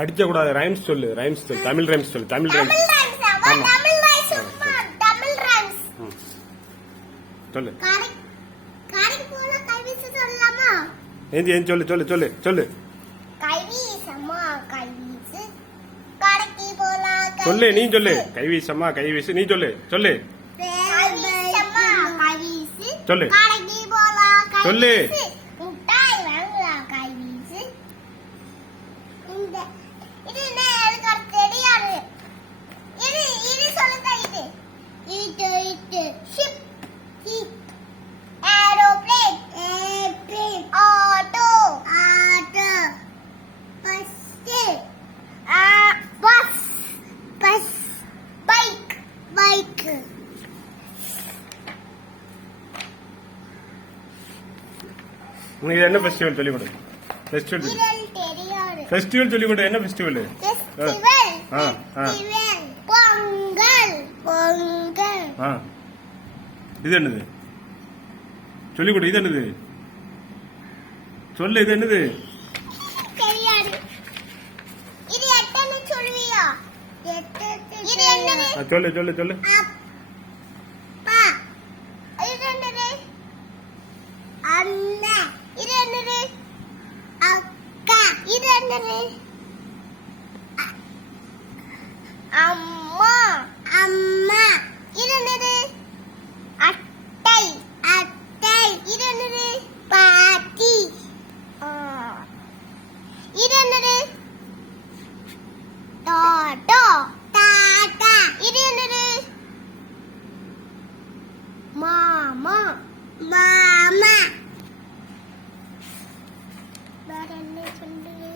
அடிக்க கூடாது. ரைம்ஸ் சொல்லு. ரைம்ஸ் சொல்லு. தமிழ் ரைம்ஸ் சொல்லு. தமிழ் ரைம்ஸ் சொல்லு. ஏஞ்சி ஏஞ்சி சொல்லு சொல்லு சொல்லு சொல்லு சொல்லு. நீ சொல்லு. கைவீசம்மா கைவீசு. நீ சொல்லு சொல்லு சொல்லு சொல்லு. உனக்கு என்ன ஃபெஸ்டிவல் சொல்லி கொடு. ஃபெஸ்டிவல் ஃபெஸ்டிவல் சொல்லி கொடு. என்ன ஃபெஸ்டிவல்? பொங்கல். பொங்கல். இது என்னது சொல்லி கொடு. இது என்னது சொல்லு. இது என்னது? தெரியாது. இது எத்தனை சொல்வியா? இது என்னது? சொல்லு சொல்லு சொல்லு. அப்பா. இது என்னது? அண்ணா. இது என்னது? அக்கா. இது என்னது? அம்மா. அம்மா. இது என்னது? அட்டை. அட்டை. இது என்னது? பாட்டி. இது என்னது? டாடா. டாடா. இது என்னது? மாமா. மாமா. வேற என்ன சொல்லுங்க?